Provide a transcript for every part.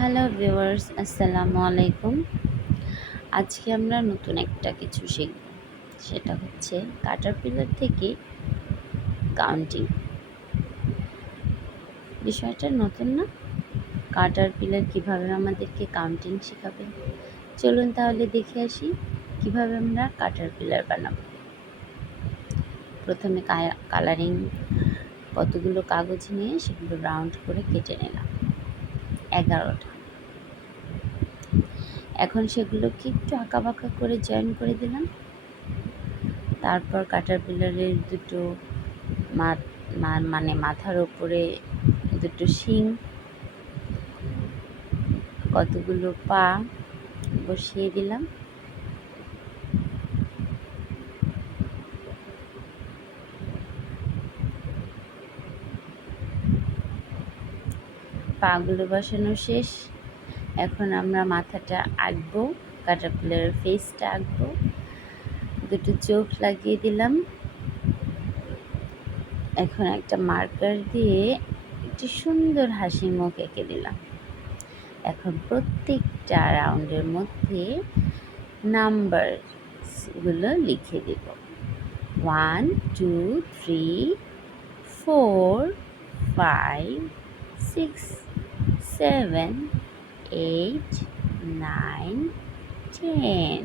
Hello viewers, আসসালামু আলাইকুম। আজকে আমরা নতুন একটা কিছু শিখব, সেটা হচ্ছে ক্যাটারপিলার থেকে কাউন্টিং। বিষয়টা নতুন না? ক্যাটারপিলার কিভাবে আমাদেরকে কাউন্টিং শেখাবে। চলুন তাহলে দেখে আসি কিভাবে আমরা ক্যাটারপিলার বানাবো। প্রথমে কালারিং কতগুলো কাগজ নিয়ে সেগুলো রাউন্ড করে কেটে নিলাম 11টা। এখন সেগুলোকে একটু আঁকাবাঁকা করে জয়েন করে দিলাম। তারপর ক্যাটারপিলারের দুটো মানে মাথার ওপরে দুটো শিং, কতগুলো পা বসিয়ে দিলাম। পাগুলো বসানো শেষ। এখন আমরা মাথাটা আঁকবো, ক্যাটারপিলারের ফেসটা আঁকবো। দুটো চোখ লাগিয়ে দিলাম। এখন একটা মার্কার দিয়ে একটি সুন্দর হাসি মুখ এঁকে দিলাম। এখন প্রত্যেকটা রাউন্ডের মধ্যে নাম্বারগুলো লিখে দেব। 1 2 3 4 5 6 7 8 9 10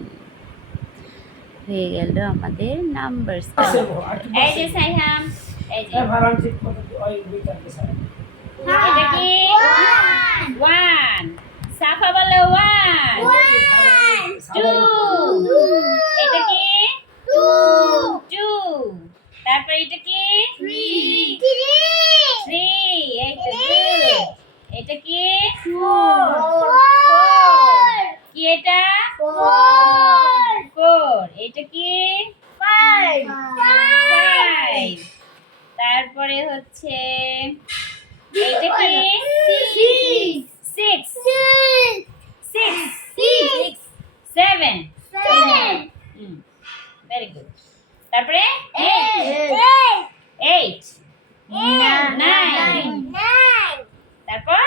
হয়ে গেল আমাদের নাম্বার। এই যে সাইহাম, এই যে এটা কি 1, সাফা বলে 1 2, এটা কি 2, তারপর এটা কি 3, এই তো good, এটা কি 4, কি এটা 4, এটা কি 5, তারপরে হচ্ছে এটা কি 6, 7, ভেরি গুড। তারপরে 8, 9, তারপর